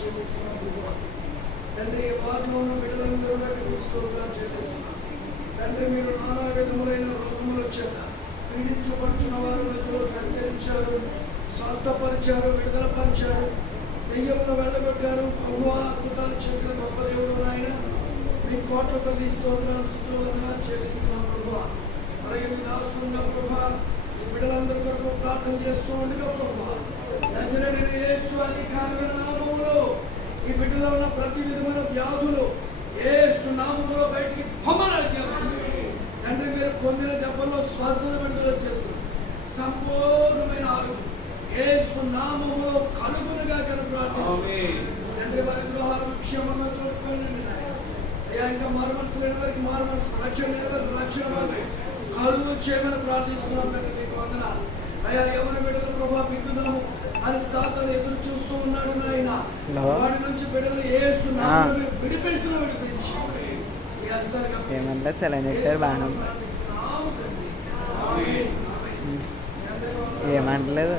చెల్లిస్తున్నాం ప్రభువా. తండ్రి వారిలో ఉన్న బిడ్డలందరూ బట్టి మీకు స్తోత్రాలు చెల్లిస్తున్నాం తండ్రి. మీరు నానా విధములైన రోగముల చేత పీడించబడుచున్న వారి మధ్యలో సంచరించారు, స్వస్థపరిచారు, విడుదల పరిచారు, దెయ్యములను వెళ్ళగొట్టారు ప్రభువా. అద్భుతాలు చేసిన గొప్ప దేవుడు నాయన. మీ కోట్ల కొద్ది స్తోత్రాలు స్తుతులు చెల్లిస్తున్నాం ప్రభువా. అలాగే మీ దాసుగా ప్రభువా ఈ బిడ్డలందరి కొరకు ప్రార్థన చేస్తూ ఉండగా ప్రభువా, నజరేయుడైన యేసు అధికారమైన నామములో ఈ బిడ్డలో ఉన్న ప్రతి విధమైన వ్యాధులు యేసు నామములో బయటికి పొమ్మని తండ్రి. మీరు పొందిన దెబ్బల్లో స్వస్థత విడుదల చేస్తారు. సంపూర్ణమైన ఆరోగ్యం యేసు నామములో కలుగునుగా ప్రార్థిస్తున్నాం తండ్రి. వారి గృహాల క్షేమంగా తోడుకోండి అయ్యా. ఇంకా మారు మనసు లేని వారికి మారు మనసు, రక్షణ లేని వారికి రక్షణ కలుగు చేయమని ప్రార్థిస్తున్నాం తండ్రి. మీకు వందనాలు అయ్యా. ఎవరి బిడ్డలు ప్రభావ బిగ్గుదాము అని సాతాను ఎదురు చూస్తూ ఉన్నాడు నాయన. వాడి నుంచి బిడ్డలు యేసు నామములో విడిపిస్తున్న విడిపించి ఏమన్నా సెలెక్టర్ బాణం ఏమంటలేదు.